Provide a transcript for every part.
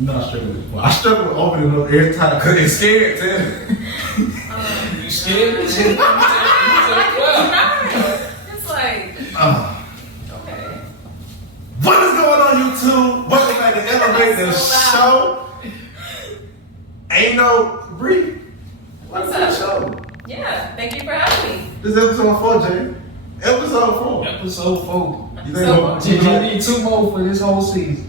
You know I struggle with. Well, I struggle with opening up every time because it's scared. Tell me. You scared? It's like, okay. What is going on YouTube? Welcome back to Elevator Show. Ain't no Bree. What's Welcome to the up? show. Yeah, thank you for having me. This is episode 4, Jay. Episode 4. Episode 4. You think So- You need 2 more for this whole season.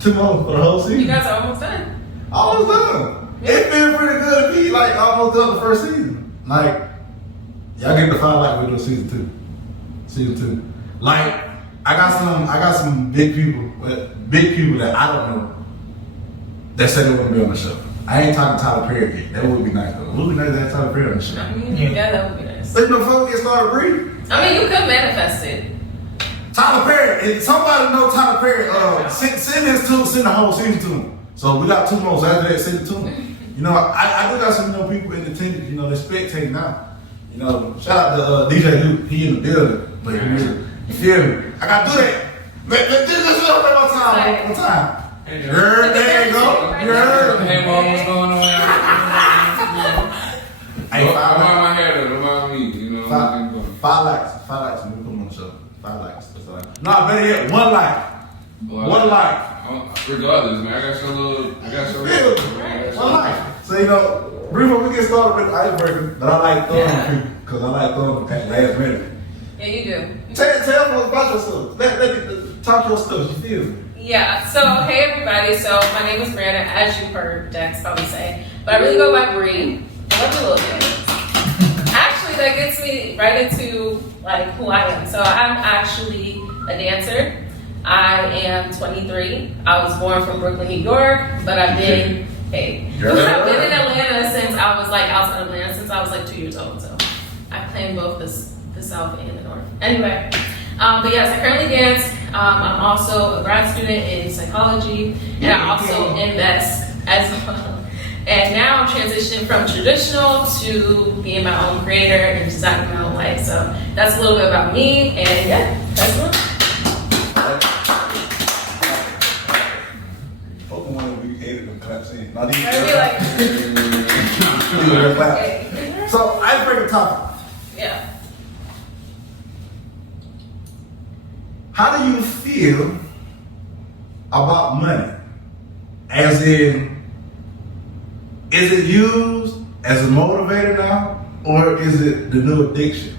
2 more for the whole season? You guys are almost done. Almost done. It feels pretty good to be like almost done the first season. Like, y'all get the file like we do season 2. Season 2. Like, I got some big people that I don't know that said they wouldn't be on the show. I ain't talking Tyler Perry yet. That would be nice though. It would be nice to have Tyler Perry on the show. I mean, yeah, that would be nice. But before we get started, Bree, I mean, you could manifest it. Tyler Perry, if somebody know Tyler Perry, send the whole season to him. So we got 2 more, so after that, send it to him. You know, I do got some people in attendance, you know, they're spectating now. You know, shout out to DJ Luke, he in the building. But you feel me? I gotta do that. Let's do this one more time. You heard, there you go. You heard. Hey, Mom, what's going on? Hey, Don't mind my hair though, don't mind me, you know. 5 likes, and we put them on the show. 5 likes, that's all right. No, better yet, 1 like. 1 like. Regardless, man, I got your little. One life. So, you know, before we get started with the icebreaker, but I like throwing people, because I like throwing them at last minute. Yeah, you do. Tell them about yourself. Let talk your stuff, you feel me? Yeah, so hey everybody, so my name is Brandon, as you heard Dex probably say, but I really go by Bree. I love the little things. Actually, that gets me right into like who I am. So I'm actually a dancer. I am 23. I was born from Brooklyn, New York, but I've been in Atlanta since I was like outside of Atlanta since I was like 2 years old. So I claim both the South and the North. Anyway, but yes, I currently dance. I'm also a grad student in psychology, and I also invest as well. And now I'm transitioning from traditional to being my own creator and designing my own life. So that's a little bit about me, and yeah, that's what. So, icebreaker topic. Yeah. How do you feel about money? As in, is it used as a motivator now, or is it the new addiction?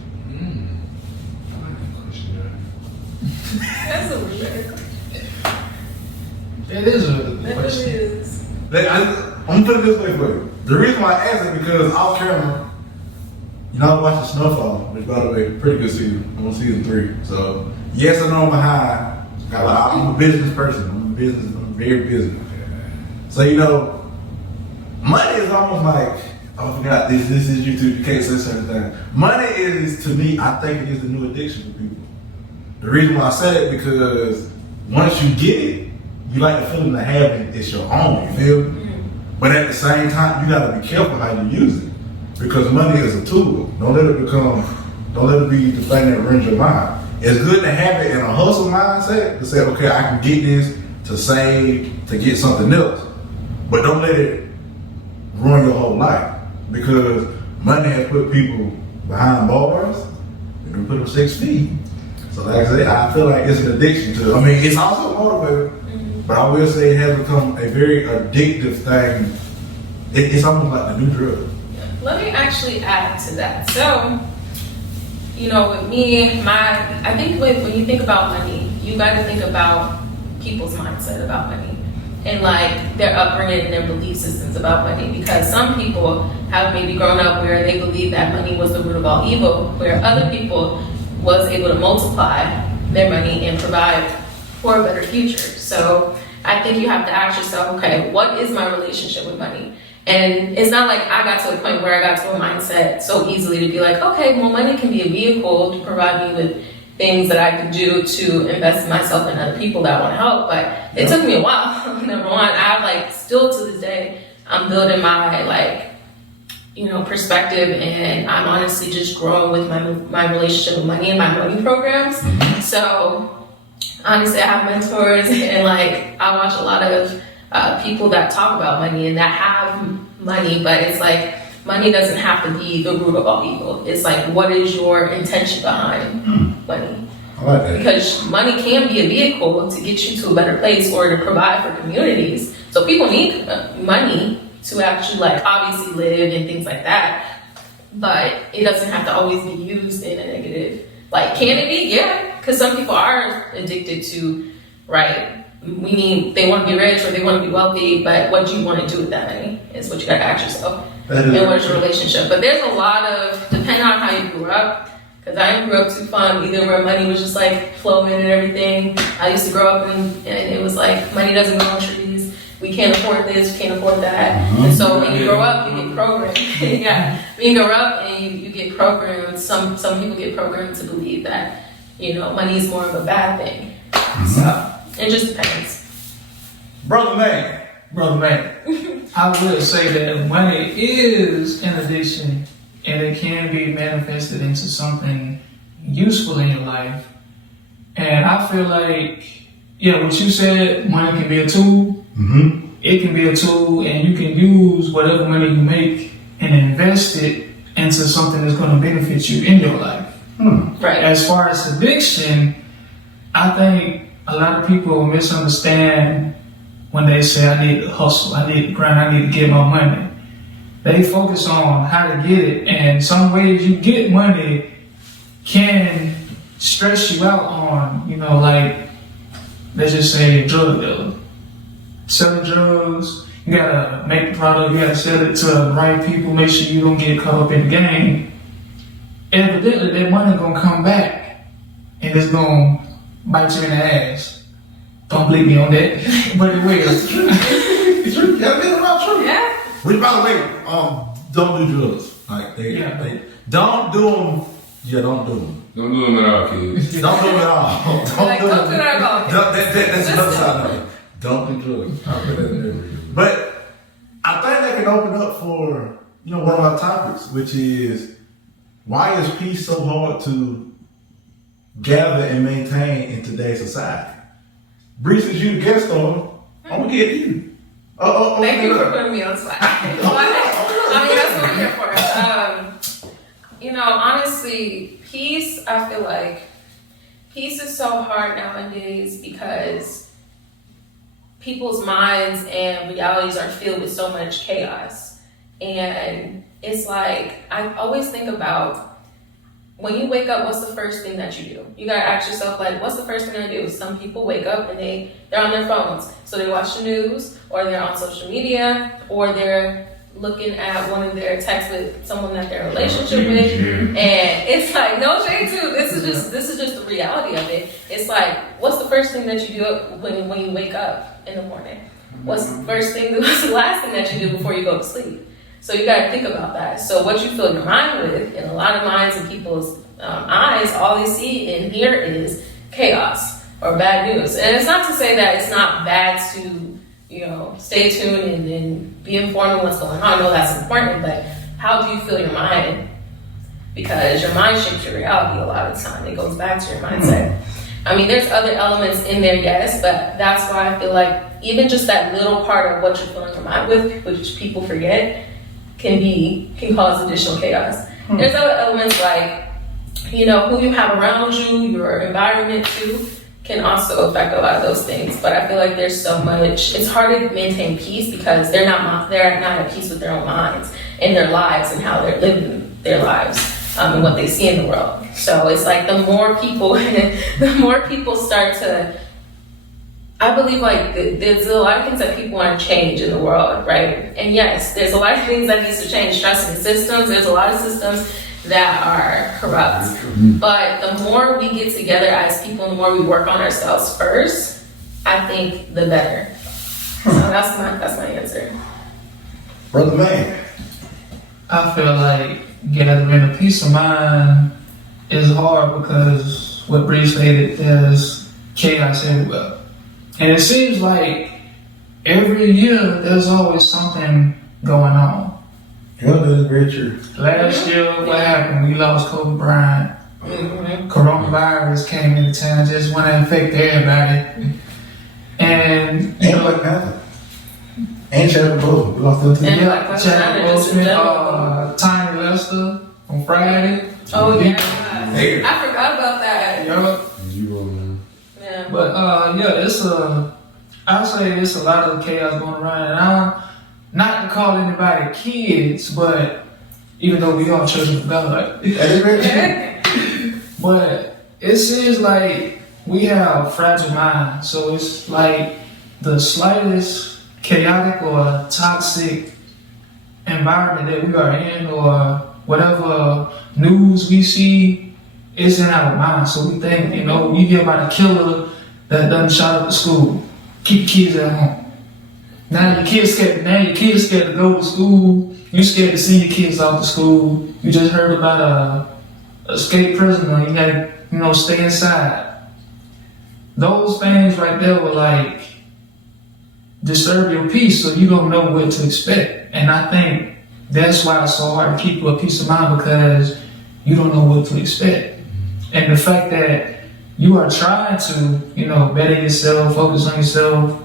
That's a weird question. It is a good That question. really is. I'm gonna put it this way for you. The reason why I asked it because off camera, you know, I watched Snowfall, which by the way, pretty good season. I'm on season 3. So yes, I know I'm behind. I'm a business person. I'm very business. So you know, money is almost like, oh, I forgot this is YouTube. You can't say certain things. Money is, to me, I think it is the new addiction for people. The reason why I said it because once you get it, you like the feeling of having it's your own. You feel me? But at the same time, you gotta be careful how you use it because money is a tool. Don't let it be the thing that runs your mind. It's good to have it in a hustle mindset to say, okay, I can get this to save to get something else, but don't let it ruin your whole life because money has put people behind bars and put them 6 feet. So like I say, I feel like it's an addiction to. I mean, it's also a motivator. But I will say it has become a very addictive thing. It's almost like a new drug. Let me actually add to that. So, you know, with me, I think when you think about money, you got to think about people's mindset about money and like their upbringing and their belief systems about money. Because some people have maybe grown up where they believe that money was the root of all evil, where other people was able to multiply their money and provide for a better future. So I think you have to ask yourself, okay, what is my relationship with money? And it's not like I got to a point where I got to a mindset so easily to be like, okay, well, money can be a vehicle to provide me with things that I can do to invest in myself and other people that I want to help. But it took me a while. Number one, I have like still to this day, I'm building my like, you know, perspective, and I'm honestly just growing with my relationship with money and my money programs. So honestly, I have mentors and like I watch a lot of people that talk about money and that have money, but it's like money doesn't have to be the root of all evil. It's like, what is your intention behind money? I like that. Because money can be a vehicle to get you to a better place or to provide for communities. So people need money to actually like obviously live and things like that. But it doesn't have to always be used in a negative. Like, can it be? Yeah. Because some people are addicted to, right? They want to be rich or they want to be wealthy, but what do you want to do with that money is what you got to ask yourself. And what is your relationship? But there's a lot of, depending on how you grew up, because I grew up too fun, either where money was just like flowing and everything. I used to grow up and it was like, money doesn't grow on trees. We can't afford this, we can't afford that. And so when you grow up, you get programmed. Yeah. When you grow up and you get programmed, some people get programmed to believe that, money is more of a bad thing. So it just depends. Brother man. I would say that money is an addiction and it can be manifested into something useful in your life. And I feel like, what you said, money can be a tool. Mm-hmm. It can be a tool and you can use whatever money you make and invest it into something that's going to benefit you in your life. Right. As far as addiction, I think a lot of people misunderstand when they say, I need to hustle, I need to grind, I need to get my money. They focus on how to get it, and some ways you get money can stress you out on, like, let's just say a drug dealer. Selling drugs, you gotta make the product, you gotta sell it to the right people, make sure you don't get caught up in the game. Evidently, that money gonna come back, and it's gonna bite you in the ass. Don't believe me on that, but it will. It's true. Yeah, been around true. Yeah. Which, by the way, don't do drugs. Like they don't do them. Yeah, don't do them. Don't do them at all, kids. Don't do them at all. Don't do that at all. That's another side of it. Don't do drugs. I'll put that in there. But I think that can open up for one of our topics, which is why is peace so hard to gather and maintain in today's society? Bree, since you the guest on, I'm gonna get you. Thank you for putting me on the spot. That's what we're here for. Honestly, peace, I feel like peace is so hard nowadays because people's minds and realities are filled with so much chaos. And it's like, I always think about when you wake up, what's the first thing that you do? You gotta ask yourself, like, what's the first thing I do? Some people wake up and they're on their phones. So they watch the news, or they're on social media, or they're looking at one of their texts with someone that they're in a relationship with. And it's like, no shade too. This is just the reality of it. It's like, what's the first thing that you do when you wake up in the morning? What's the last thing that you do before you go to sleep? So you got to think about that. So what you fill your mind with, in a lot of minds and people's eyes, all they see and hear is chaos or bad news. And it's not to say that it's not bad to, stay tuned and be informed of what's going on. I know that's important, but how do you fill your mind? Because your mind shapes your reality a lot of the time. It goes back to your mindset. I mean, there's other elements in there, yes, but that's why I feel like even just that little part of what you're filling your mind with, which people forget, can cause additional chaos. There's other elements like, who you have around you, your environment too, can also affect a lot of those things. But I feel like there's so much, it's hard to maintain peace because they're not at peace with their own minds and their lives and how they're living their lives and what they see in the world. So it's like the more people start to, I believe like there's a lot of things that people want to change in the world, right? And yes, there's a lot of things that needs to change. Trust in systems, there's a lot of systems that are corrupt. But the more we get together as people, the more we work on ourselves first, I think the better. So that's my answer. Brother man. I feel like gathering a peace of mind is hard because what Bree stated, there's chaos everywhere. And it seems like every year there's always something going on. Well, that's very true. Last year, what happened? We lost Kobe Bryant. Coronavirus came into town, just want to infect everybody. And Black Panther. And Chadwick Boseman. We lost them too. And Yeah, Black Lives Chadwick Matter, just in general. Boseman, Tiny Lester on Friday. Oh yeah. Hey. I forgot about that. Yeah. You roll, man. Yeah. But I'll say it's a lot of chaos going around, and not to call anybody kids, but even though we are children of God, And it's very true. but it seems like we have fragile minds, so it's like the slightest chaotic or toxic environment that we are in, or whatever news we see, is in our minds. So we think, we hear about a killer that done shot up the school. Keep kids at home. Now your kids scared to go to school. You scared to see your kids off to school. You just heard about a escaped prisoner. You gotta, stay inside. Those things right there will like disturb your peace, so you don't know what to expect. And I think that's why it's so hard to keep a peace of mind, because you don't know what to expect. And the fact that you are trying to, better yourself, focus on yourself,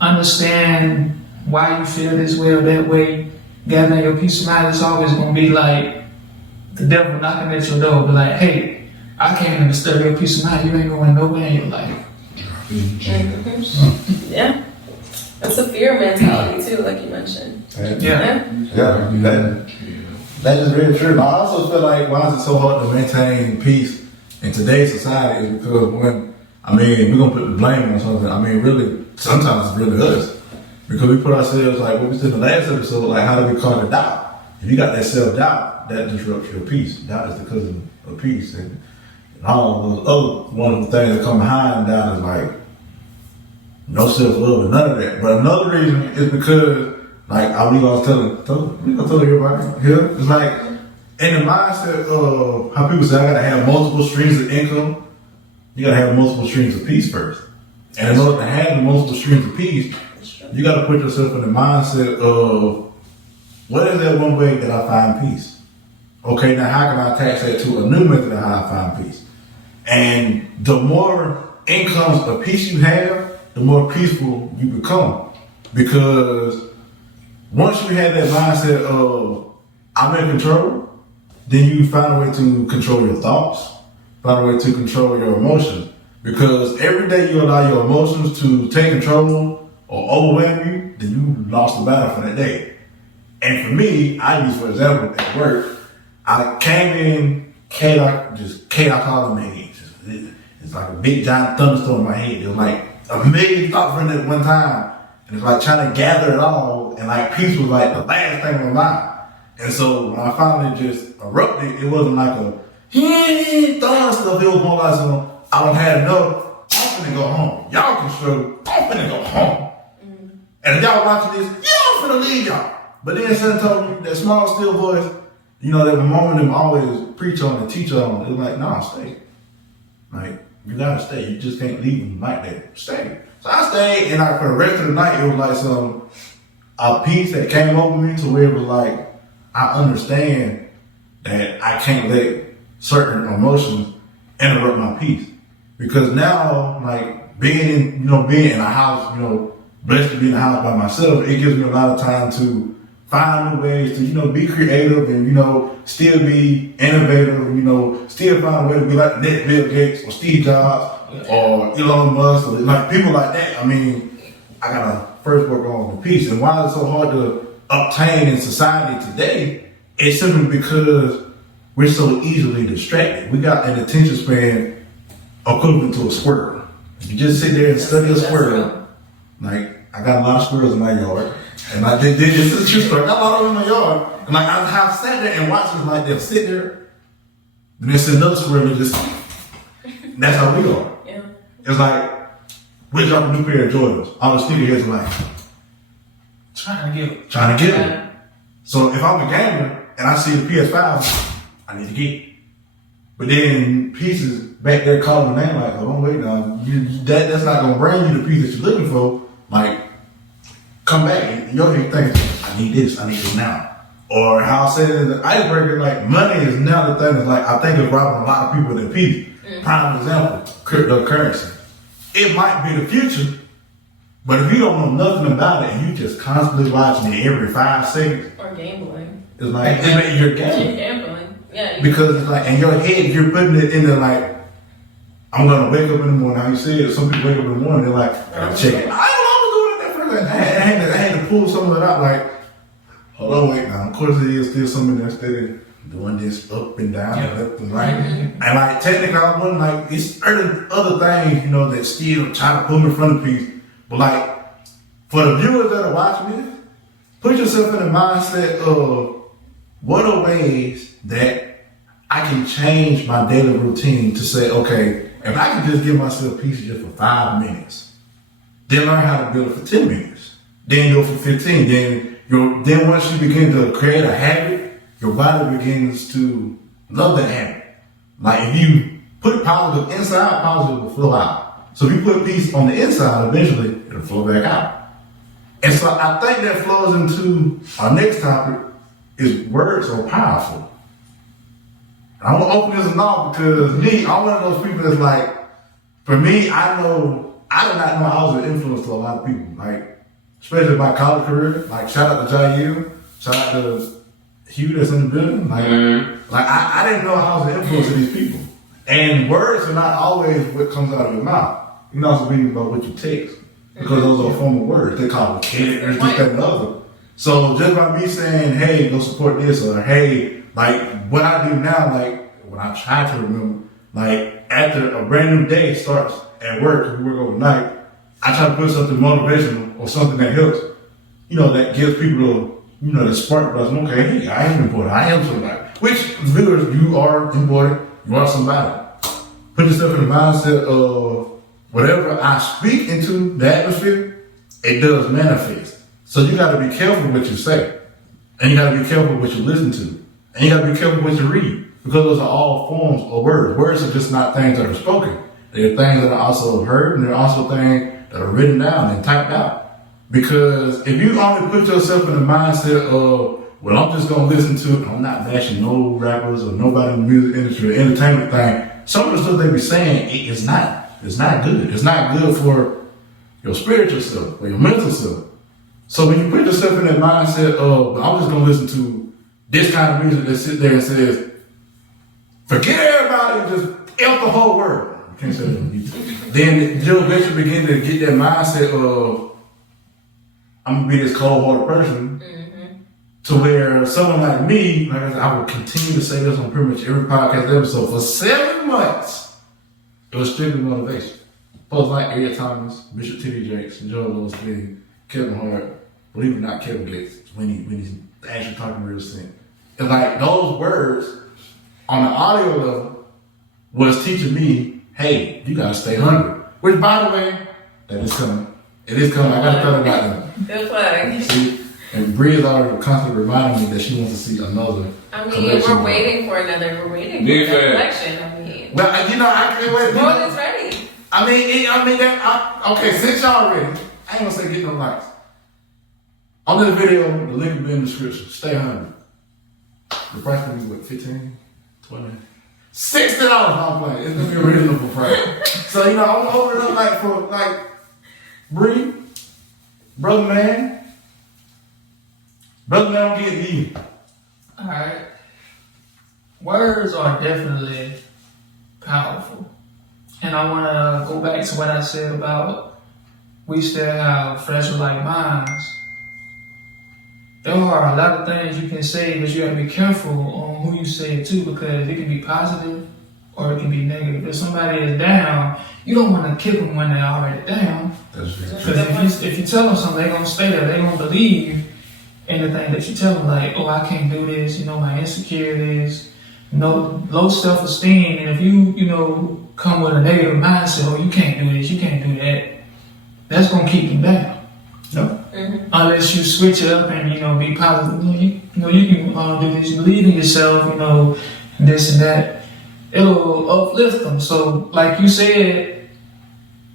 understand why you feel this way or that way, gathering your peace of mind, it's always going to be like the devil knocking at your door, be like, hey, I came to disturb your peace of mind, you ain't going nowhere in your life. Mm-hmm. Yeah. That's a fear mentality too, like you mentioned. Yeah. That is very true. I also feel like why is it so hard to maintain peace in today's society is because we're gonna put the blame on something. Really, sometimes it's really us. Because we put ourselves, like what we said in the last episode, like how do we call it doubt? If you got that self-doubt, that disrupts your peace. Doubt is the cousin of peace. And all of those other wonderful things that come behind doubt is like no self-love and none of that. But another reason is because, like we gonna tell everybody here, it's like in the mindset of how people say I gotta have multiple streams of income, you gotta have multiple streams of peace first. And in order to have the multiple streams of peace, you gotta put yourself in the mindset of what is that one way that I find peace? Okay, now how can I attach that to a new method of how I find peace? And the more incomes of peace you have, the more peaceful you become. Because once you have that mindset of I'm in control, then you find a way to control your thoughts, find a way to control your emotions. Because every day you allow your emotions to take control or overwhelm you, then you lost the battle for that day. And for me, I use, for example, at work, I came in chaos all in my head. It's like a big giant thunderstorm in my head. It was like a million thoughts running at one time. And it's like trying to gather it all, and like peace was like the last thing on my mind. And so when I finally just erupted, it wasn't like a throwing stuff. It was more like some, I don't have enough. I'm finna go home. Y'all can struggle. I'm finna go home. And if y'all watching this, y'all finna leave y'all. But then Son told me that small still voice, that my mom and them always preach on and teach on. It was like, nah, stay. Like, you gotta stay. You just can't leave them like that. Stay. So I stayed, and for the rest of the night, it was like a peace that came over me to where it was like, I understand that I can't let certain emotions interrupt my peace. Because now, like, being in a house, blessed to be in a house by myself, it gives me a lot of time to find new ways to, be creative and, still be innovative, still find a way to be like Bill Gates or Steve Jobs or Elon Musk or like people like that. I gotta first work on the peace. And why it's so hard to obtain in society today, it's simply because we're so easily distracted. We got an attention span equivalent to a squirrel. If you just sit there and study a squirrel, like I got a lot of squirrels in my yard, and this is a true story. I got a lot of them in my yard, and like I sat there and watched them, like they'll sit there, and then see another squirrel and just. And that's how we are. Yeah. It's like we're dropping a new pair of Jordans. All the sneakerheads are like Trying to get Yeah. So if I'm a gamer and I see the PS5, I need to get it. But then pieces back there calling the name like, oh, don't wait now. That's not gonna bring you the piece that you're looking for. Like, come back and you're thinking, I need this now. Or how I said in the icebreaker, like money is now the thing that's like I think it's robbing a lot of people their peace. Prime example, cryptocurrency. It might be the future, But if you don't know nothing about it and you just constantly watching it every 5 seconds, Or gambling. it's like you're You're gambling. gambling. Yeah. Because it's like in your head you're putting it in there like, I'm gonna wake up in the morning. How you said, some people wake up in the morning, they're like, gotta check it. I was doing it that first. I had to pull some of it out. Like, hold on, wait now. Of course, there is still something that's steady doing this up and down, left and right. And like technically, I wasn't like it's other things, you know, that still try to put me in front of people. But like for the viewers that are watching this, put yourself in the mindset of what are ways that I can change my daily routine to say, okay, if I can just give myself peace just for 5 minutes, then learn how to build it for 10 minutes, then do it for 15, then once you begin to create a habit, your body begins to love that habit. Like if you put positive inside, positive will flow out. So if you put peace on the inside, eventually it'll flow back out. And so I think that flows into our next topic is words are powerful. I'm gonna open this up because I'm one of those people that's like, for me, I did not know I was an influence to a lot of people. Like, especially my college career. Like, shout out to Jair, shout out to Hugh that's in the building. Like I didn't know I was an influence to these people. And words are not always what comes out of your mouth. You can also be about what you text. Because those are formal words. They call them characters, this, that, and the other. So just by me saying, hey, go support this, or hey, like what I do now, like when I try to remember, like after a brand new day starts at work, we work overnight, I try to put something motivational or something that helps, that gives people, the spark buzz. Okay, hey, I am important. I am somebody. Which viewers, you are important. You are somebody. Put yourself in the mindset of whatever I speak into the atmosphere, it does manifest. So you got to be careful what you say, and you got to be careful what you listen to, and you got to be careful what you read, because those are all forms of words. Words are just not things that are spoken. They're things that are also heard, and they're also things that are written down and typed out. Because if you only put yourself in the mindset of, well, I'm just gonna listen to it, I'm not bashing no rappers or nobody in the music industry or entertainment thing. Some of the stuff they be saying, it's not good. It's not good for your spiritual self or your mental self. So when you put yourself in that mindset of, I'm just gonna listen to this kind of music that sits there and says, forget everybody and just F the whole world. You can't say that on YouTube. Then you'll eventually begin to get that mindset of, I'm gonna be this cold-hearted person. To where someone like me, like I said, I will continue to say this on pretty much every podcast episode for 7 months. It was strictly motivation. Folks like Eric Thomas, Bishop T.D. Jakes, Joel Osteen, Kevin Hart, believe it or not, Kevin Gates, when he's actually talking real sense. And like those words on the audio level was teaching me, hey, you gotta stay hungry. Which, by the way, that is coming. It is coming. I gotta tell about them. Good flag. See? And Bree's already constantly reminding me that she wants to see another. We're waiting for another. We're waiting for another collection. Well, I can't wait. Well, it's ready. Okay, since y'all ready, I ain't gonna say get no likes. On this video, the link will be in the description. Stay hungry. The price will be what, 15, 20, $60 I'm playing. It's gonna be a reasonable price. So I'm gonna open it up for Bree, brother man. Brother, now I'm getting you. Alright. Words are definitely powerful. And I want to go back to what I said about we still have fragile like minds. There are a lot of things you can say, but you have to be careful on who you say it to, because it can be positive or it can be negative. If somebody is down, you don't want to kick them when they're already down. That's very true. Because if you tell them something, they're going to stay there. They're going to believe anything that you tell them, like, oh, I can't do this, my insecurities, low self-esteem. And if you, come with a negative mindset, oh, you can't do this, you can't do that, that's going to keep them down. No. Mm-hmm. Unless you switch it up and, be positive. You can do this, believe in yourself, this and that. It'll uplift them. So, like you said,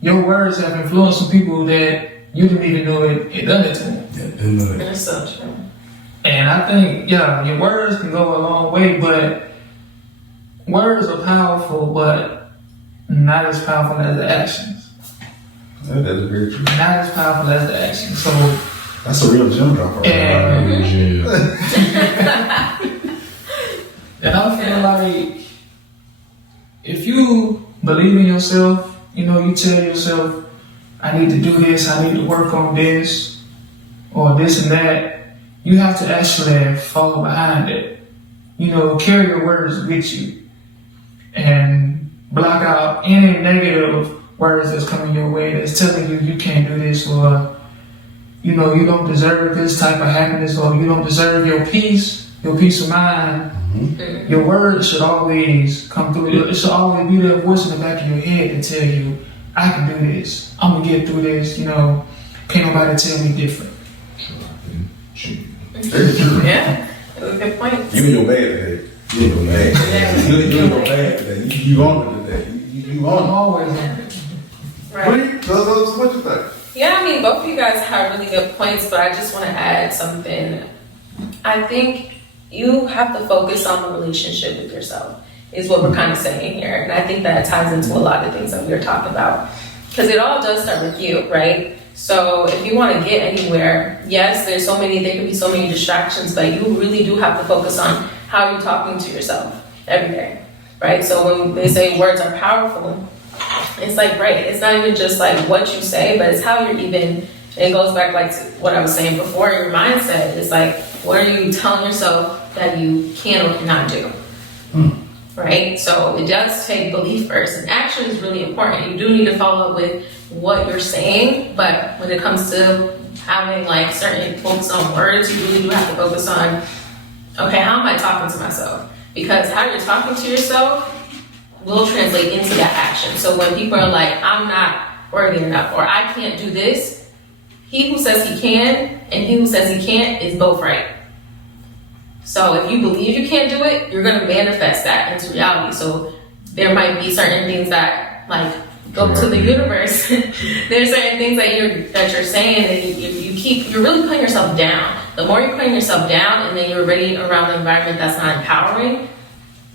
your words have influenced some people that you didn't even know it done it to them. That's so true. And I think, your words can go a long way, but words are powerful, but not as powerful as the actions. That is very true. Not as powerful as the action. So, That's a real gem drop. Right and, Yeah. and I feel like if you believe in yourself, you know, you tell yourself, I need to do this, I need to work on this, or this and that, you have to actually follow behind it. You know, carry your words with you and block out any negative words that's coming your way that's telling you you can't do this, or you know, you don't deserve this type of happiness, or you don't deserve your peace of mind. Mm-hmm. Your words should always come through. It should always be that voice in the back of your head to tell you, I can do this. I'm gonna get through this. You know, can't nobody tell me different. Yeah, that was a good point. You in your bag today. You in your bag. You in your bag today. You on it today. You I'm on always on it. Right. So what you think? Yeah, I mean, both of you guys have really good points, but I just want to add something. I think you have to focus on the relationship with yourself, is what we're kind of saying here. And I think that ties into a lot of things that we were talking about. Because it all does start with you, right? So if you want to get anywhere, yes, there can be so many distractions, but you really do have to focus on how you're talking to yourself every day, right? So when they say words are powerful, it's like, right, it's not even just like what you say, but it's how you're even, it goes back like to what I was saying before, your mindset is like, what are you telling yourself that you can or cannot do, right? So it does take belief first, and action is really important. You do need to follow up with what you're saying, but when it comes to having like certain focus on words, you really do have to focus on, okay, how am I talking to myself? Because how you're talking to yourself will translate into that action. So when people are like, I'm not worthy enough, or I can't do this, he who says he can and he who says he can't is both right. So if you believe you can't do it, you're gonna manifest that into reality. So there might be certain things that like go to the universe. There's certain things that you're saying, and you're really putting yourself down. The more you're putting yourself down, and then you're already around an environment that's not empowering,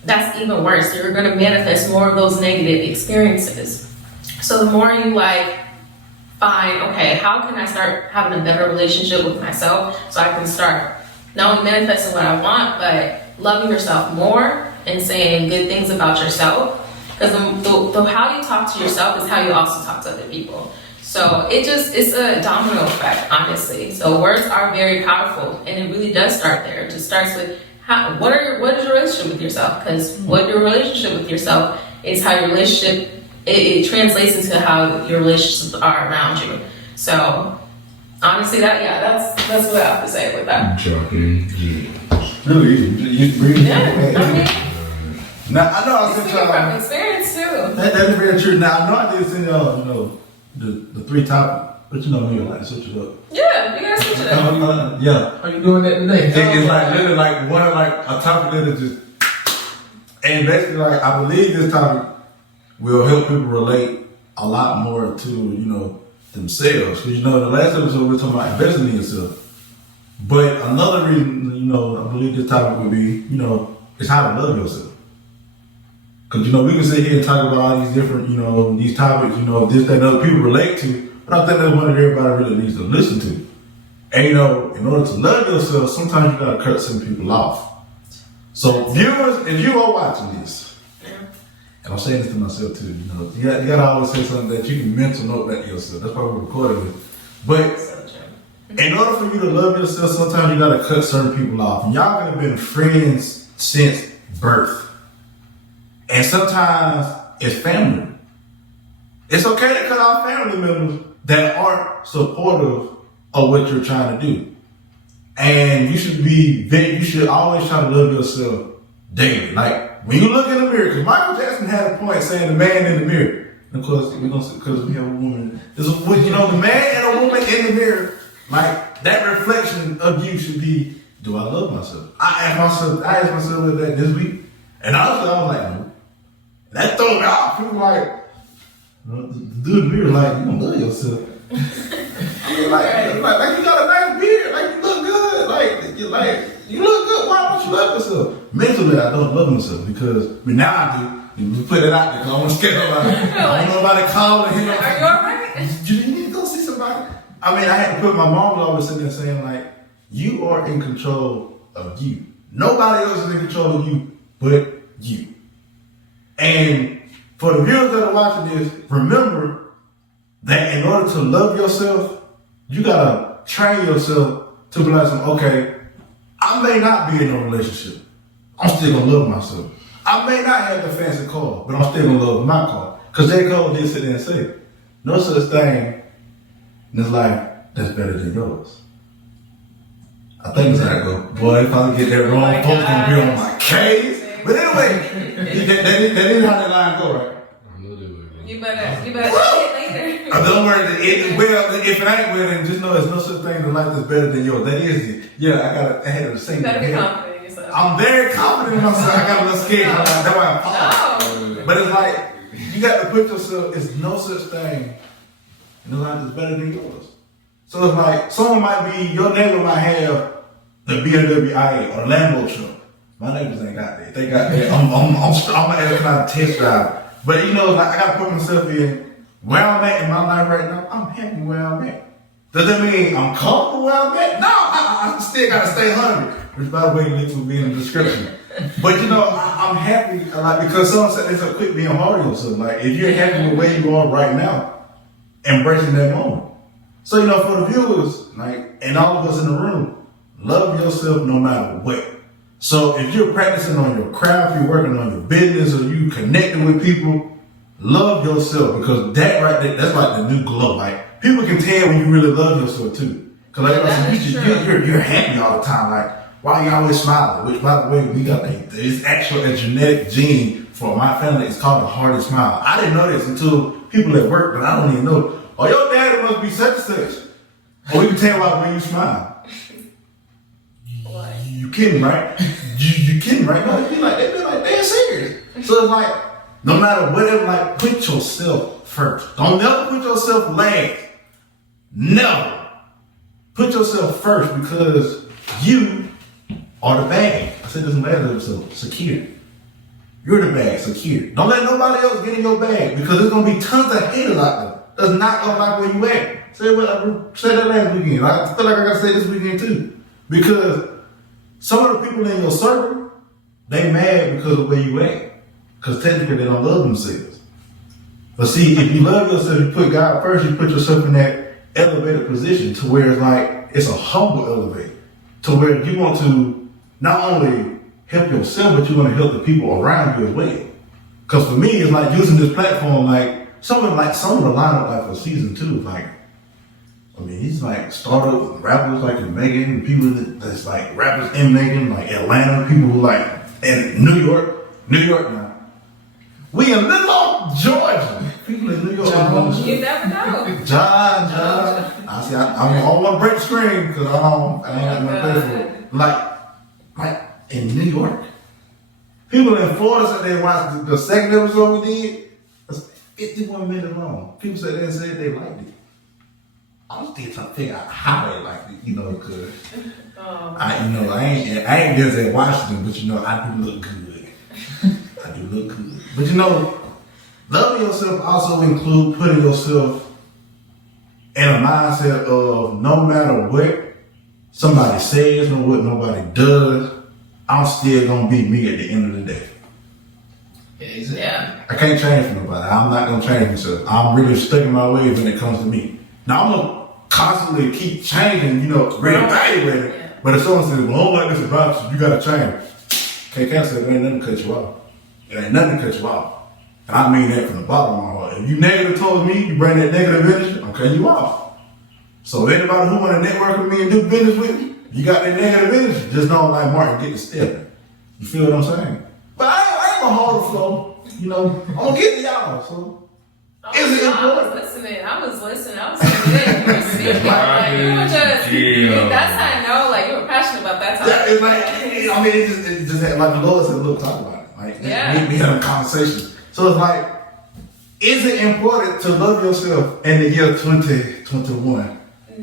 that's even worse. You're going to manifest more of those negative experiences. So the more you like find, okay, how can I start having a better relationship with myself so I can start not only manifesting what I want, but loving yourself more and saying good things about yourself. Because the how you talk to yourself is how you also talk to other people. So it's a domino effect, honestly. So words are very powerful, and it really does start there. It just starts with what is your relationship with yourself? Because what your relationship with yourself is how your relationship, it translates into how your relationships are around you. So honestly, that's what I have to say with that. Really, you breathe. Yeah, Now I know I Speaking said from y'all. experience too. That's very true. Now I know I did send y'all, the 3 topics, but you know me, I like to switch it up. Yeah, you gotta switch it up. Yeah. Are you doing that today? It's like literally like one like a topic that is just, and basically like I believe this topic will help people relate a lot more to themselves. Because the last episode we were talking about investing in yourself, but another reason I believe this topic would be is how to love yourself. Because we can sit here and talk about all these different these topics this that other people relate to, but I think that's one that everybody really needs to listen to. And in order to love yourself, sometimes you gotta cut some people off. So viewers, if you are watching this, and I'm saying this to myself too, you gotta always say something that you can mental note back to yourself. That's why we're recording with. But in order for you to love yourself, sometimes you gotta cut certain people off. And y'all could have been friends since birth. And sometimes it's family. It's okay to cut off family members that aren't supportive of what you're trying to do. And you should always try to love yourself daily. Like when you look in the mirror, because Michael Jackson had a point saying the man in the mirror. And of course, because we have a woman. The man and a woman in the mirror, like that reflection of you should be, do I love myself? I asked myself that this week. And honestly, I was like, no. That threw me off. People like, the dude in the mirror, like, you don't love yourself. I mean, like you got a nice beard, like you look good, like you look good. Why don't you love yourself? Mentally, I don't love myself now I do. You put it out there because I'm scared of I don't know nobody calling him. Are you alright? You need to go see somebody. I mean, I had to put my mom always sitting there saying, like, you are in control of you. Nobody else is in control of you but you. And for the viewers that are watching this, remember that in order to love yourself, you gotta train yourself to be like, okay, I may not be in a relationship. I'm still gonna love myself. I may not have the fancy car, but I'm still gonna love my car. Because J. Cole did sit there and say, no such thing in this life that's better than yours. I think it's how it go. Boy, if I get that wrong, folks gonna be on my case. But anyway, that is how that line go, right? You better say it later. Don't worry, well, if it ain't well, then just know there's no such thing in life that's better than yours. That is it. Yeah, I had to say You better be that. confident in yourself. I'm very confident in myself. I got a little scared. That's why I paused. No. But it's like, you got to put yourself, it's no such thing in the life that's better than yours. So it's like, someone might be, your neighbor might have the BMW i8 or the Lambo truck. My neighbors ain't got that. They got that. I'm gonna ask kind of test drive. But you know, like, I gotta put myself in where I'm at in my life right now. I'm happy where I'm at. Does that mean I'm comfortable where I'm at? No, I still gotta stay hungry. Which, by the way, links will be in the description. But you know, I'm happy, like, because someone said it's a quit being hard on yourself. Like, if you're happy with where you are right now, embracing that moment. So, you know, for the viewers, like, and all of us in the room, love yourself no matter what. So if you're practicing on your craft, you're working on your business, or you connecting with people, love yourself, because that right there, that's like the new glow. Like, people can tell when you really love yourself too. Cause like, you're happy all the time. Like, why you always smiling? Which, by the way, we got it's actually a genetic gene for my family. It's called the hearty smile. I didn't know this until people at work, but I don't even know. Oh, your daddy must be such and such. Or we can tell by when you smile. You kidding, right? You kidding, right? No, they be like, they're serious. So it's like, no matter whatever, like, put yourself first. Don't never put yourself last. Never. Put yourself first, because you are the bag. I said this in the last episode. Secure. You're the bag. Secure. Don't let nobody else get in your bag, because there's gonna be tons of haters out there that's not gonna like where you at. Say that last weekend. I feel like I gotta say this weekend too, because some of the people in your circle, they mad because of where you at. Because technically they don't love themselves. But see, if you love yourself, you put God first, you put yourself in that elevated position to where it's like, it's a humble elevator. To where you want to not only help yourself, but you want to help the people around you as well. Because for me, it's like using this platform, like some of the lineup, like for season 2, like, I mean, he's like startup rappers like in Megan, people that's like rappers in Megan, like Atlanta, people who like in New York now. We in Little Oak, Georgia. People in New York. You never know. John. I don't want to break the screen because I ain't got no place for it. Like in New York. People in Florida said they watched the second episode we did. It's 51 minutes long. People said they liked it. I'm still trying to figure out how they like it, you know, because I ain't just at Washington, but you know, I do look good. But you know, loving yourself also include putting yourself in a mindset of no matter what somebody says, or what nobody does, I'm still gonna be me at the end of the day. Yeah. I can't change for nobody. I'm not gonna change myself. I'm really stuck in my ways when it comes to me. Now I'm gonna constantly keep changing, you know, reevaluating. Yeah. But if someone says, well, I don't like this about you, you gotta change. Can't say there ain't nothing to cut you off. It ain't nothing to cut you off. And I mean that from the bottom of my heart. If you negative towards me, you bring that negative energy, I'm cutting you off. So anybody who wanna network with me and do business with me, you got that negative energy, just don't like Martin, get the step. You feel what I'm saying? But I ain't gonna hold the flow. You know, I'm gonna get to y'all, so. Is it important? I was listening. I was listening. You were speaking. Like, you were just, that's how I know, like, you were passionate about that topic. Yeah, it's like, I mean, it just had, like, the Lord said, look, talk about it. Like, we had a conversation. So it's like, is it important to love yourself in the year 2021?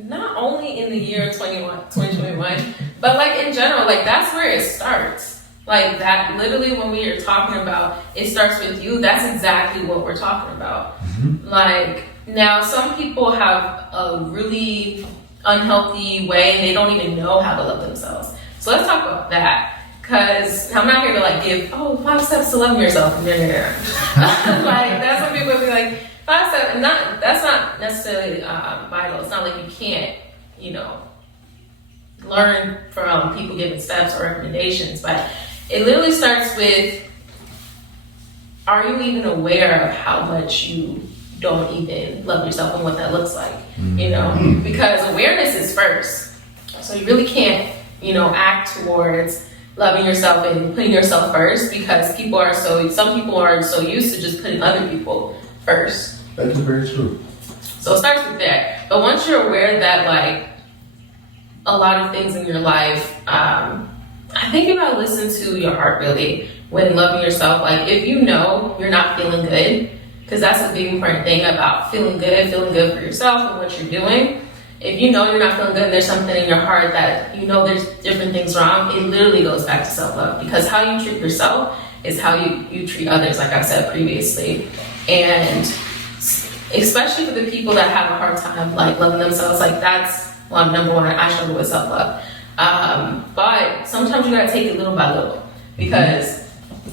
Not only in the year 2021, but like in general, like that's where it starts. Like that, literally when we are talking about, it starts with you, that's exactly what we're talking about. Mm-hmm. Like, Now, some people have a really unhealthy way and they don't even know how to love themselves. So let's talk about that. Because I'm not here to like give, 5 steps to loving yourself. No. Like, that's when people be like, 5 steps, and that's not necessarily vital. It's not like you can't, learn from people giving steps or recommendations, but it literally starts with, are you even aware of how much you don't even love yourself and what that looks like? Because awareness is first. So you really can't, act towards loving yourself and putting yourself first, because some people are so used to just putting other people first. That's very true. So it starts with that. But once you're aware that like a lot of things in your life, I think you gotta listen to your heart really when loving yourself. Like if you know you're not feeling good, because that's a big important thing about feeling good for yourself and what you're doing. If you know you're not feeling good, there's something in your heart that there's different things wrong, it literally goes back to self-love, because how you treat yourself is how you treat others, like I said previously. And especially for the people that have a hard time like loving themselves, like that's number one. I struggle with self-love. But sometimes you gotta take it little by little, because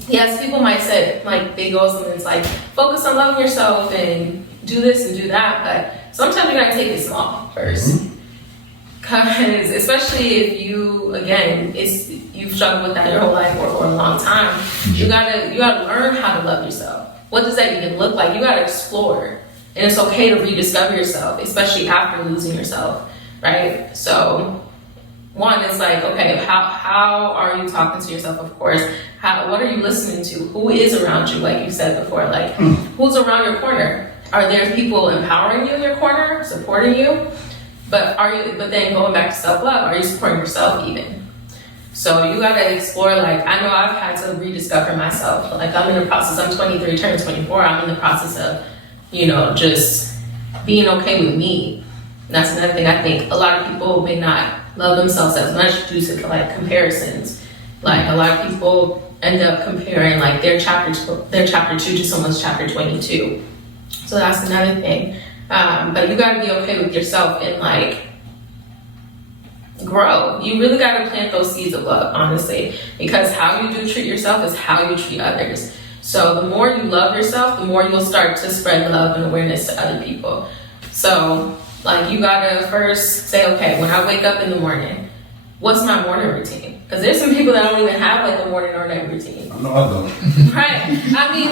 yes, people might set like big goals and it's like focus on loving yourself and do this and do that, but sometimes you gotta take it small first. Because especially if you've struggled with that your whole life or a long time, you gotta learn how to love yourself. What does that even look like? You gotta explore, and it's okay to rediscover yourself, especially after losing yourself, right? So one is like, okay, how are you talking to yourself? Of course, what are you listening to? Who is around you? Like you said before, like who's around your corner? Are there people empowering you in your corner, supporting you? But then going back to self-love, are you supporting yourself even? So you gotta explore, like, I know I've had to rediscover myself. Like I'm in the process, I'm 23, turning 24, I'm in the process of, just being okay with me. And that's another thing. I think a lot of people may not love themselves as much due to like comparisons. Like a lot of people end up comparing like their chapter 2 to someone's chapter 22. So that's another thing. But you gotta be okay with yourself and like grow. You really gotta plant those seeds of love, honestly, because how you do treat yourself is how you treat others. So the more you love yourself, the more you'll start to spread love and awareness to other people. So like you gotta first say, okay, when I wake up in the morning, what's my morning routine? Because there's some people that don't even have like a morning or night routine. No, I don't. Right. When I mean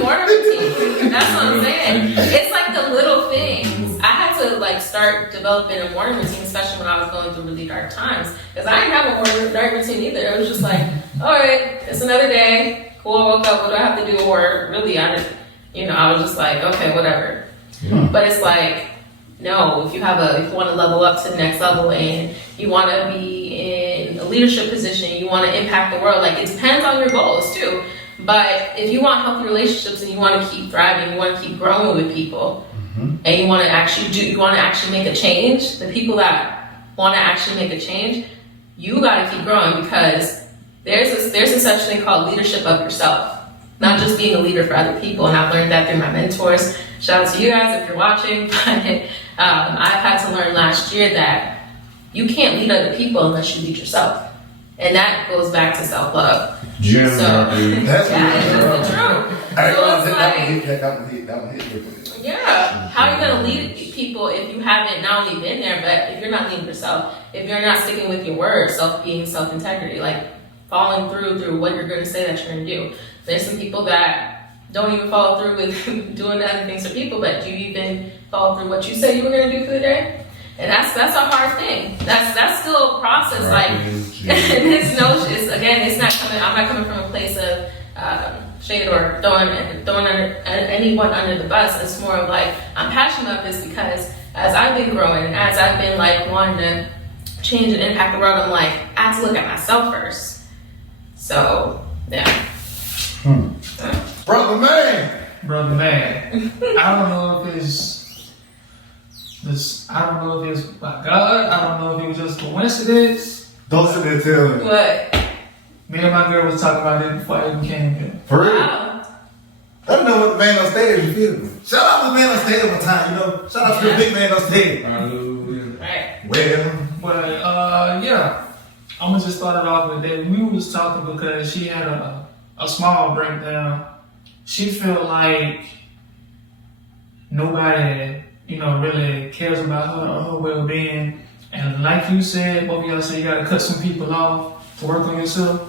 morning routine, that's what I'm saying. It's like the little things. I had to like start developing a morning routine, especially when I was going through really dark times. Because I didn't have a morning night routine either. It was just like, all right, it's another day. Cool, I woke up, what do I have to do? Or really, I was just like, okay, whatever. Yeah. But it's like, no, if you want to level up to the next level and you want to be in a leadership position, you want to impact the world, like it depends on your goals too. But if you want healthy relationships and you want to keep thriving, you want to keep growing with people, and you want to actually make a change, the people that want to actually make a change, you got to keep growing, because there's a such thing called leadership of yourself, not just being a leader for other people. And I've learned that through my mentors. Shout out to you guys if you're watching. But I've had to learn last year that you can't lead other people unless you lead yourself. And that goes back to self-love. That's the truth. That one hit. Yeah. How are you going to lead people if you haven't not only been there, but if you're not leading yourself, if you're not sticking with your word, self-integrity, like following through what you're going to say that you're going to do. There's some people that don't even follow through with doing other things for people, but do you even follow through what you said you were going to do for the day? And that's a hard thing. That's still a process. Like, it's not coming. I'm not coming from a place of shade or throwing anyone under the bus. It's more of like, I'm passionate about this because as I've been growing and as I've been like wanting to change and impact the world, I'm like, I have to look at myself first. So yeah. Brother man. I don't know if it's by God. I don't know if it was just coincidence. Don't sit there and tell me. What? Me and my girl was talking about it before I even came here. For real? Wow. I don't know what the man don't stage, you feel me? Shout out to the man on stage one time, you know? Shout out to the big man on stage. Hallelujah. Right. Well, But yeah, I'm gonna just start it off with that. We was talking because she had a small breakdown. She felt like nobody, really cares about her or her well-being. And like you said, both of y'all said you gotta cut some people off to work on yourself.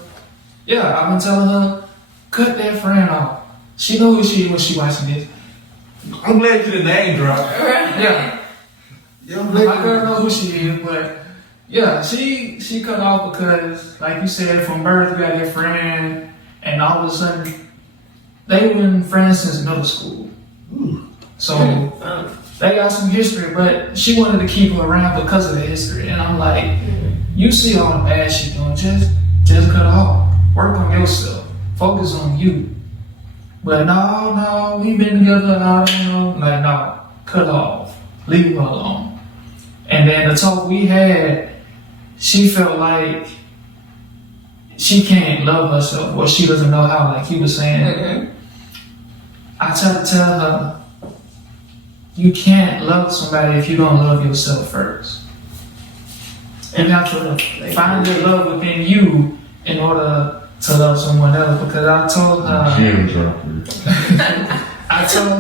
Yeah, I've been telling her, cut that friend off. She knows who she is when she watching this. I'm glad you the name drop. Yeah. Yeah, I'm glad My girl know who she is, but yeah, she cut off because, like you said, from birth you got your friend, and all of a sudden they've been friends since middle school. Ooh. So they got some history, but she wanted to keep her around because of the history. And I'm like, you see all the bad she's doing, just cut her off. Work on yourself. Focus on you. But no, we've been together, I don't know. Like, no, cut her off. Leave her alone. And then the talk we had, she felt like she can't love herself, or she doesn't know how, like you were saying. I tried to tell her, you can't love somebody if you don't love yourself first. You have to find your love within you in order to love someone else. Because I told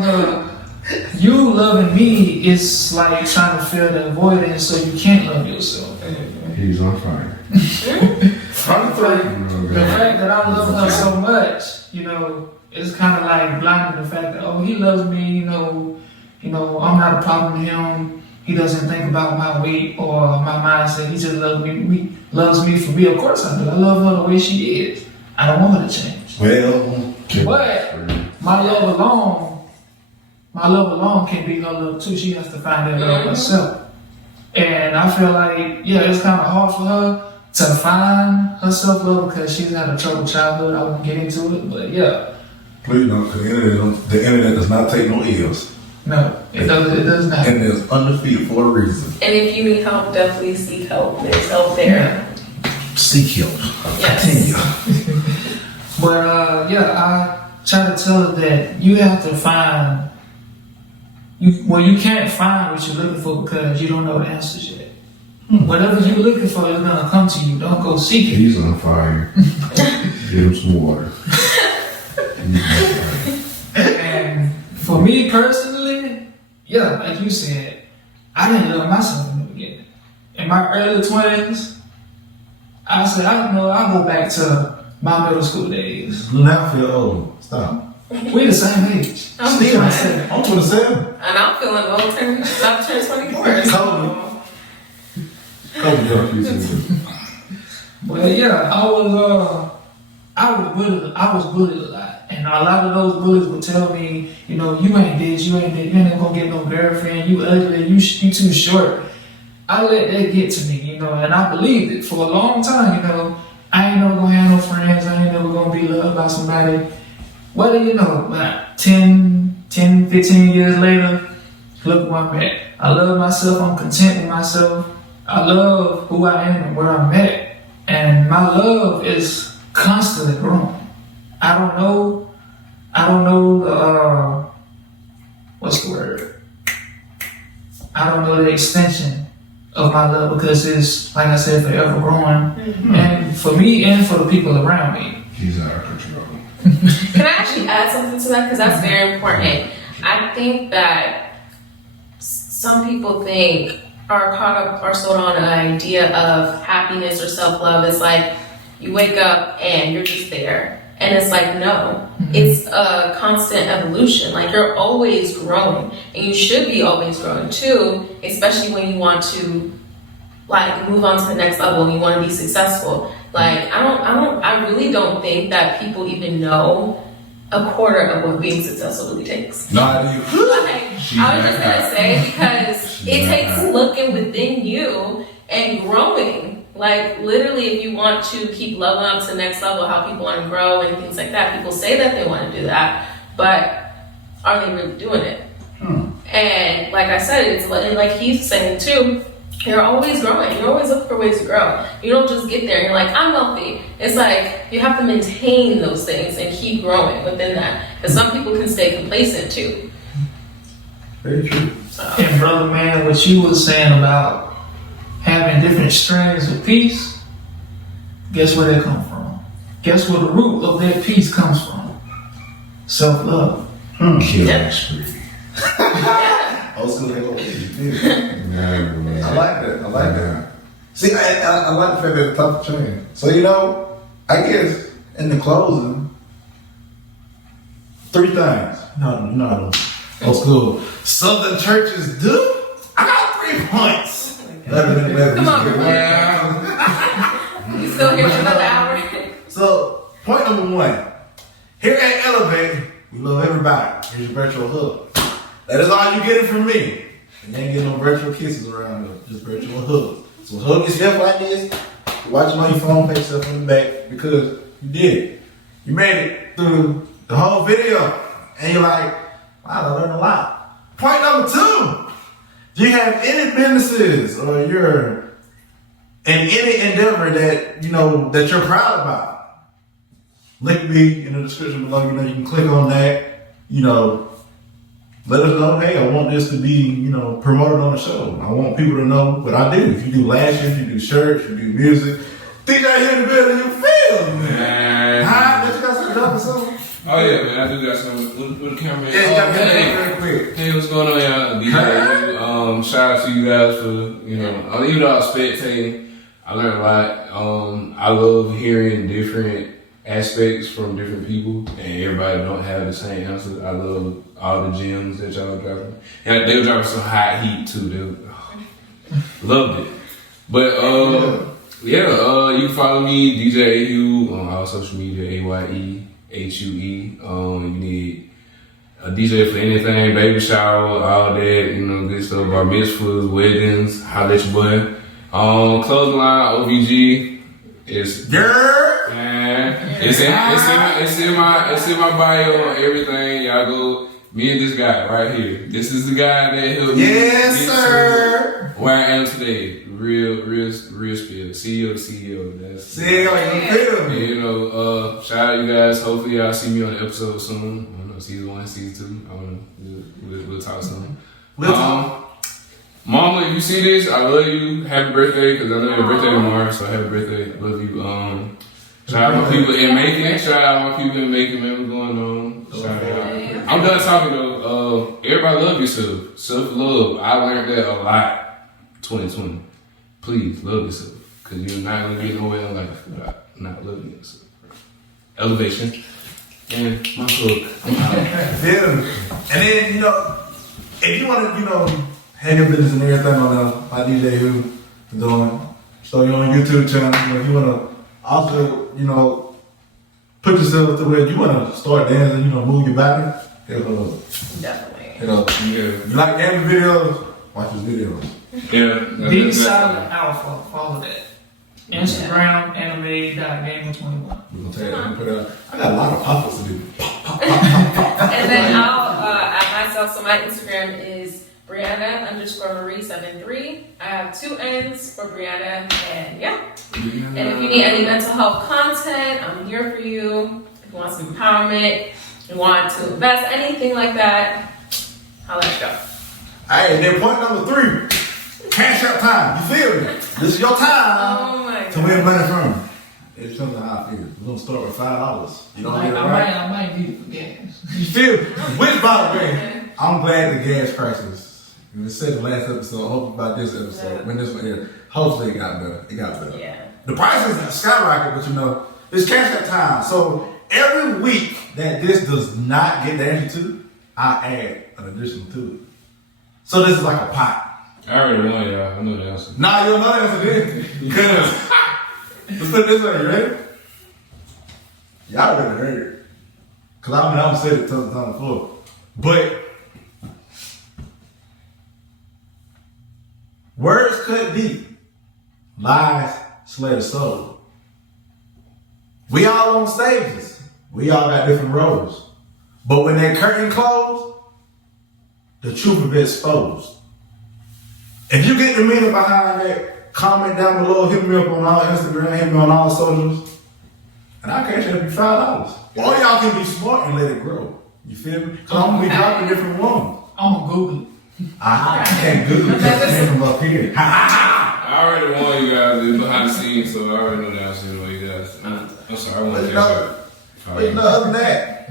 her, you loving me is like trying to fill that void in, so you can't love yourself. He's on fire. The fact that I love her so much, it's kind of like blinding the fact that, he loves me, I'm not a problem to him. He doesn't think about my weight or my mindset. He just loves me for me. Of course I do. I love her the way she is. I don't want her to change. Well, But my love alone can be her love too. She has to find that love herself. And I feel like, it's kind of hard for her to find her self-love because she's had a troubled childhood. I won't get into it, but yeah. please don't, because the internet does not take no L's. No, it does not. And it's undefeated for a reason. And if you need help, definitely seek help. There's help there. Seek help. Yes. Continue. But I try to tell her that you have to find. You can't find what you're looking for because you don't know the answers yet. Whatever you're looking for is gonna come to you. Don't go seek it. He's on fire. Give him some water. And for me personally, like you said, I didn't love myself in the beginning. In my early 20s, I said, I go back to my middle school days. Now I feel old. Stop. We the same age. I'm Still, 27. I'm 27. And I'm feeling old, about to turn 24. Kobe. But I was bullied a lot. And a lot of those bullies would tell me, you ain't this, you ain't that, you ain't gonna get no girlfriend, you ugly, you too short. I let that get to me, and I believed it for a long time, I ain't never gonna have no friends, I ain't never gonna be loved by somebody. What do you know, about 10, 15 years later, look where I'm at. I love myself, I'm content with myself. I love who I am and where I'm at. And my love is constantly growing. I don't know what's the word? I don't know the extension of my love because it's, like I said, forever growing. And for me and for the people around me. He's out of control. Can I actually add something to that? Because that's very important. I think that some people are sold on an idea of happiness or self-love. It's like you wake up and you're just there. And it's like, no, it's a constant evolution. Like you're always growing and you should be always growing too, especially when you want to like move on to the next level and you want to be successful. Like I really don't think that people even know a quarter of what being successful really takes. No, I do. Like, I was just gonna say because it takes looking within you and growing. Like literally, if you want to keep leveling up to the next level, how people want to grow and things like that, people say that they want to do that, but are they really doing it? And like I said, it's like he's saying too, You're always growing. You always look for ways to grow. You don't just get there and you're like, I'm wealthy. It's like you have to maintain those things and keep growing within that. Because some people can stay complacent too. Very true. And brother man, what you was saying about having different strains of peace, guess where they come from? Guess where the root of that peace comes from? Self-love. Killing spree. Old school hip hop. Nah, I like that. I like that. See, I like the fact that it's tough to change. So, you know, I guess in the closing, 3 things. No, old school. Southern churches do. I got 3 points. Come on, bro. You still here for another hour? So, point number 1. Here at Elevate, we love everybody. Here's your virtual hug. That is all you getting from me. And you ain't getting no virtual kisses around here, just virtual hugs. So hug yourself like this. You're watching on your phone, pat yourself in the back because you did it. You made it through the whole video. And you're like, wow, I learned a lot. Point number 2. Do you have any businesses or you're in any endeavor that, you know, that you're proud about? Link me in the description below. You know, you can click on that. You know, let us know, hey, I want this to be, you know, promoted on the show. I want people to know what I do. If you do lashes, you do shirts, you do music. DJ here in the building, you feel me? Man. Huh? That you got some job or something? Oh yeah, man, I do got some with the camera. Yeah, you got hey, very quick. hey, what's going on, y'all? DJ, shout out to you guys for, you know, even though I was spectating, I learned a lot. I love hearing different aspects from different people, and everybody don't have the same answer. I love all the gems that y'all dropping, and they were dropping some hot heat too. Loved it. But you can follow me, DJ AU, on all social media, AYEHUE. You need a DJ for anything, baby shower, all that, you know, good stuff, bar mitzvahs, weddings, holla at your boy. Clothing line, OVG. It's it's in my bio on everything. Y'all go. Me and this guy right here. This is the guy that helped me. Yes, sir. Where I am today. Real spill. CEO to CEO. That's See, like you feel me? you know, shout out you guys. Hopefully y'all see me on the episode soon. I don't know, season 1, season 2. I don't know. We'll talk soon. Mama, if you see this, I love you. Happy birthday, because I know your birthday tomorrow, so happy birthday. Love you. Shout out my people in Macon. Shout out my people in Macon, man. What's going on? Shout out. I'm done talking though. Everybody love yourself. Self-love. I learned that a lot 2020. Please love yourself, because you're not going to get nowhere in life without not loving yourself. Elevation. And my hook. Yeah. And then, you know, if you want to, you know, have your business and everything on my DJ who doing, so you on YouTube channel, you know, if you want to also, you know, put yourself to where you want to start dancing, you know, move your body, Definitely. you know, you like gaming videos, watch his videos. Yeah. Big Silent Alpha, follow that. Instagram, anime.gamer21. We're going to take that and put it out. I got a lot of pop-ups to do. And then I'll add myself, so my Instagram is Brianna_Marie73. I have 2 N's for Brianna, and yeah. And if you need any mental health content, I'm here for you. If you want some empowerment, you want to invest, anything like that, holla at you. Hey, and then point number 3, cash out time. You feel me? This is your time Oh my to god. win money from. It's something how I feel. We're going to start with $5. You don't get it right. I might need it for gas. You feel me? Which, by the way, I'm glad the gas prices, we said the last episode, hopefully by this episode, when this one aired, hopefully it got better. It got better. Yeah. The prices skyrocket, but you know, it's cash out time. So every week that this does not get the answer to, I add an additional to it. So this is like a pot. I already won, y'all. I know the answer. Nah, you don't know the answer, then. Because, let's put it this way, you ready? Y'all already heard it. Because I mean, I said it tons of times before. But, words cut deep. Lies slay the soul. We all on stages. We all got different roles. But when that curtain closed, the truth will be exposed. If you get the meaning behind that, comment down below, hit me up on all Instagram, hit me on all socials, and I'll cash up you $5. Or y'all can be smart and let it grow. You feel me? Cause I'm gonna be dropping different ones. I'm gonna Google it. I can't Google it. It came from up here. I already warned you guys it's behind the scenes, so I already know the answer to what you guys. I'm sorry, I want to But other than that,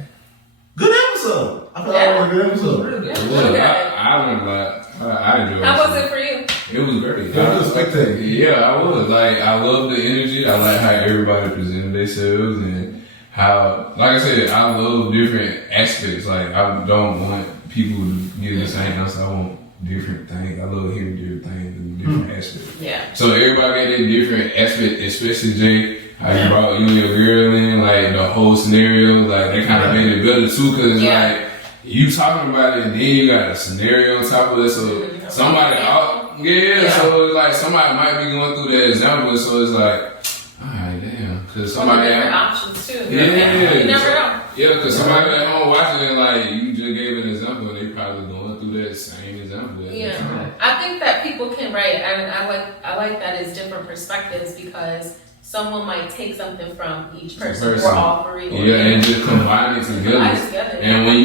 good episode. I thought it was a good episode. I learned a lot. I enjoyed it. How was it for you? It was great. I was spectating. Yeah, I was. Like, I love the energy. I like how everybody presented themselves and how, like I said, I love different aspects. Like, I don't want people to get the same answer. I want different things. I love hearing different things and different aspects. Yeah. So everybody got their different aspect, especially Jay. How you brought you and your girl in, like the whole scenario, like that kind of made it better too, cause like you talking about it, and then you got a scenario on top of it, so somebody out, so it's like somebody might be going through that example, so it's like, alright, damn, cause somebody different options too. Yeah, you never know. Yeah, cause somebody at home watching it, like you just gave an example, and they probably going through that same example. Yeah, I think that people can write, and I like that it's different perspectives because someone might take something from each person or all three. And just combine it together. And when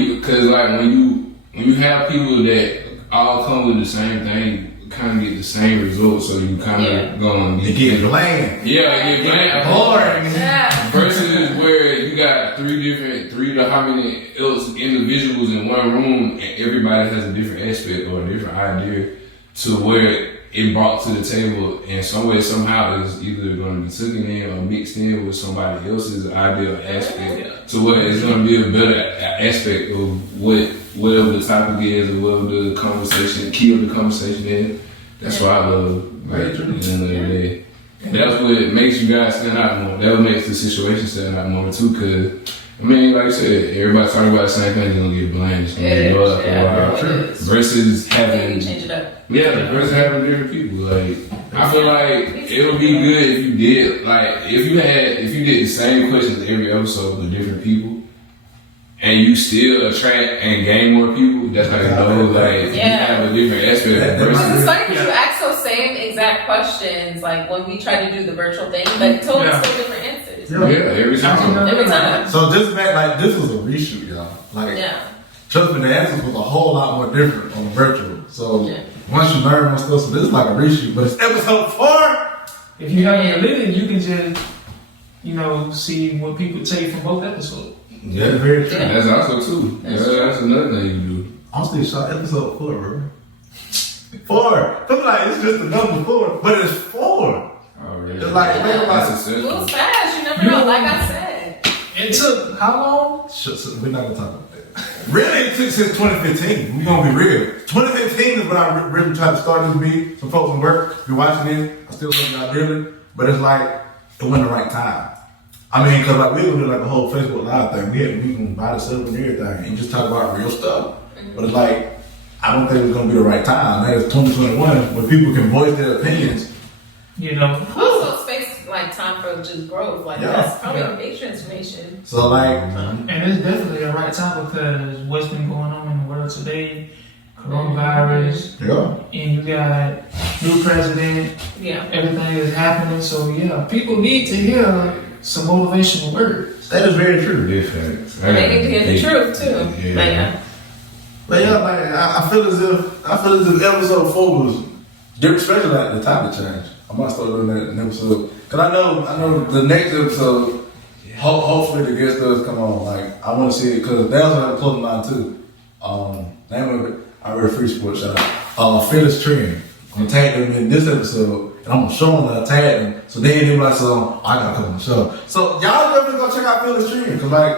you have people that all come with the same thing, you kind of get the same results. So you kind of going to get bland. Yeah, get bland. Boring. Yeah. Versus where you got three to how many else individuals in one room, and everybody has a different aspect or a different idea to where it brought to the table in some way, somehow, it's either going to be taken in or mixed in with somebody else's ideal aspect to where it's going to be a better aspect of whatever the topic is or whatever the conversation, key of the conversation is. That's why I love, like, at the end of the day. And that's what makes you guys stand out more. That what makes the situation stand out more too, because I mean, like I said, everybody talking about the same thing, it's gonna get bland. It's gonna go up for a while. Versus having, change it up. versus having different people. Like, I feel like it would be good if you did, like, if you did the same questions every episode with different people, and you still attract and gain more people. That's how you know, like, you have a different aspect. Because it's funny because you ask those same exact questions, like when we try to do the virtual thing, but totally still different answers. Every time. Every time. So just like this was a reshoot, y'all. Like, trust me, the answers was a whole lot more different on virtual. So once you learn more stuff, so this is like a reshoot, but it's episode 4. If you haven't lived it, you can just, see what people take from both episodes. Yeah, very true. That's also too. That's another thing you do. I'm still shocked. Episode 4, bro. 4. People like it's just the number 4, but it's 4. Oh, really? It's like think about it. It moves fast. You never know. Like I said, it took how long? We're not gonna talk about that. Really, it took since 2015. We're gonna be real. 2015 is when I really tried to start this beat. Some folks in work be watching it. I still love y'all dearly, but it's like it wasn't the right time. I mean, because like we were doing like a whole Facebook Live thing. We can buy the stuff and everything and just talk about real stuff. But it's like, I don't think it's going to be the right time. That is 2021 when people can voice their opinions. Also, space like time for just growth. Like that's probably a big transformation. So like, and it's definitely the right time because what's been going on in the world today, coronavirus, and you got new president. Everything is happening. So people need to hear some motivational words. That is very true. And they need to hear the truth too. But like I feel as if episode 4 was different, especially like the topic change. I might start doing that in episode because I know the next episode. Hopefully the guest does come on. Like I want to see it because they also have a clothing line too. Name of it, I read Free Sports shout out. Fearless Trend. I'm gonna tag them in this episode. And I'm gonna show them that I tag them. So then they be like, so I gotta come on the show. So y'all definitely go check out Fearless Trend because like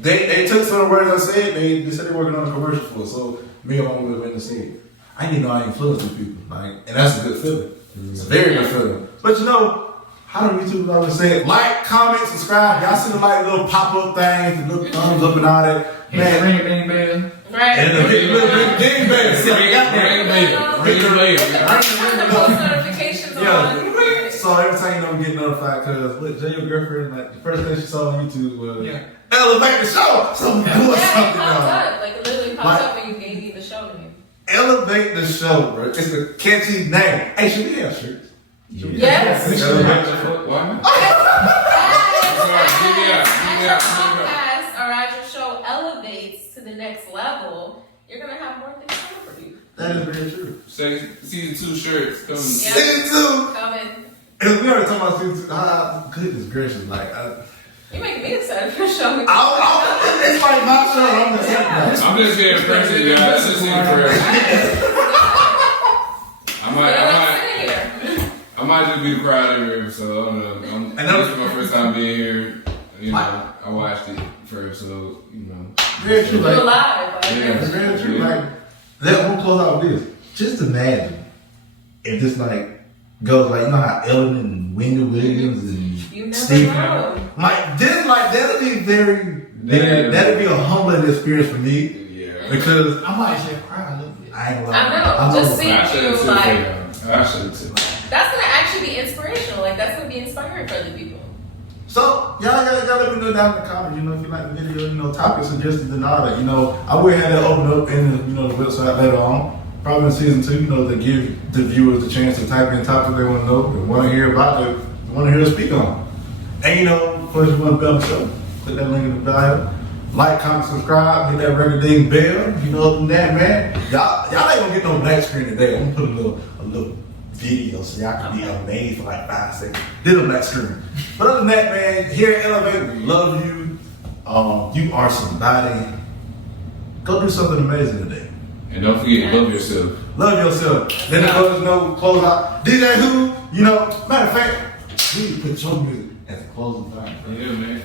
they took some of the words I said. They said they're working on a commercial for it. So me and my mom went to see it. I didn't know I influenced people. Like, and that's a good feeling. It's a very good feeling. But how do YouTubers always say it? Like, comment, subscribe. Y'all see the like little pop-up things, the little thumbs up and all that. Man, ring bang bell. Right. And the little ding bell. See, they got that. Ring post notifications on. So every time you get notified, because look, Jay, your girlfriend, like the first thing she saw on YouTube was elevate the show. So doing something Like it literally popped up and you gave me the show name. Elevate elevate the show, bro. It's a catchy name. Hey, should we have shirts? Yes. Why not? Podcast or as your show elevates to the next level, you're gonna have more things coming for you. That is very true. Season 2 shirts coming. Season 2. Coming. And we already talking about season 2. Goodness gracious, like You make me excited for the show. it's like my show. I'm just I'm just being impressive, guys. That's just impressive. I might just be the crowd every episode. I don't know. This is my first time being here. You know, I watched it first episode. You know, very true. You're Like, live. it's very true. Like, we'll close out with this. Just imagine if this like goes like, you know how Ellen and Wendy Williams and You never Steve, know. like this, like that'll be that'll be a humbling experience for me. Yeah. Because I might actually cry a little bit. I ain't gonna I lie. know. I'm Just over see it. I should you have like. I should have. That's gonna actually be inspirational. Like that's gonna be inspiring for other people. So y'all let me know down in the comments. You know, if you like the video, you know, topic suggestions and all that. You know, I will have that open up in the, you know, the website later on. Probably in season 2, you know, to give the viewers the chance to type in topics they want to know, they want to hear about, they want to hear us speak on. And you know, of course, you want to be on the show, click that link in the bio. Like, comment, subscribe, hit that record ding bell. You know, other than that, man, y'all ain't gonna get no black screen today. I'm gonna put a little video so y'all can be amazed for like 5 seconds. Did a black screen. But other than that, man, here at Elevate, we love you. You are somebody. Go do something amazing today. And don't forget to love yourself. Love yourself. Then the close no close out. DJ Who, you know, matter of fact, we need to put your music as a closing time. Yeah, man.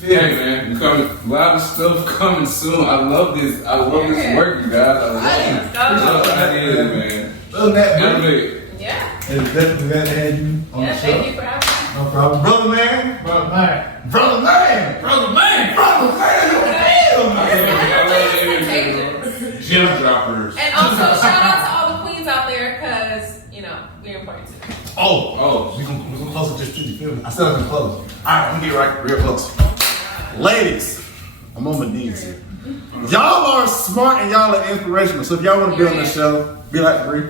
Hey, man. A lot of stuff coming soon. I love this. I love this work, you guys. I love it. Man. Other than that, man, Elevate. Yeah. it's definitely glad to have you on Yeah. the show. Thank you for having me. No problem. Brother man. But man, Brother man. brother man, You feel, man. Gym droppers. And also shout out to all the queens out there, cause you know we're important too. Oh, we gonna close with this too, you feel me? I still haven't closed. Alright, I'm gonna get right real close. Ladies, I'm on my knees here. Y'all are smart and y'all are inspirational. So if y'all want to be on the show, be like Bree.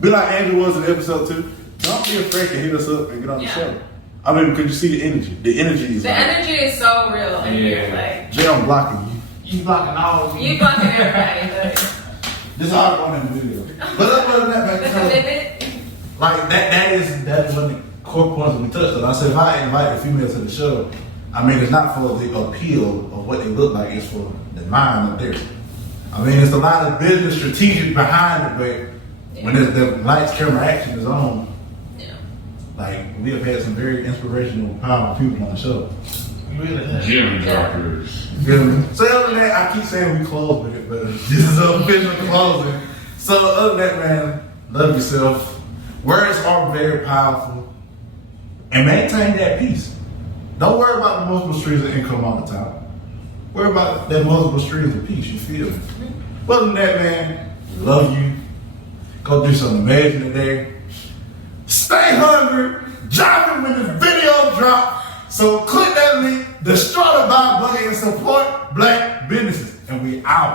Be like Andrew was in episode 2. Don't be afraid to hit us up and get on the show. I mean, because you see the energy. The energy is The energy is so real in here. Yeah. Like Jay, I'm blocking you. you blocking all of me. you blocking everybody. Like, This is all on in the video. But other than that, the man, commitment. like that is one of the core points that we touched on. I said if I invite a female to the show, I mean it's not for the appeal of what they look like, it's for the mind of theirs. I mean it's a lot of business strategic behind it, but when the lights, camera, action is on, Yeah. like we have had some very inspirational, powerful people on the show. Really have. Gym droppers. You feel me? So other than that, I keep saying we close with it, but this is official closing. So other than that, man, love yourself. Words are very powerful. And maintain that peace. Don't worry about the multiple streams of income all the time. Worry about that multiple streams of peace, you feel me? Other than that, man, love you. Go do something amazing today. Stay hungry. Drop it when this video drop. So click that link, destroy the buy button, and support black businesses. And we out.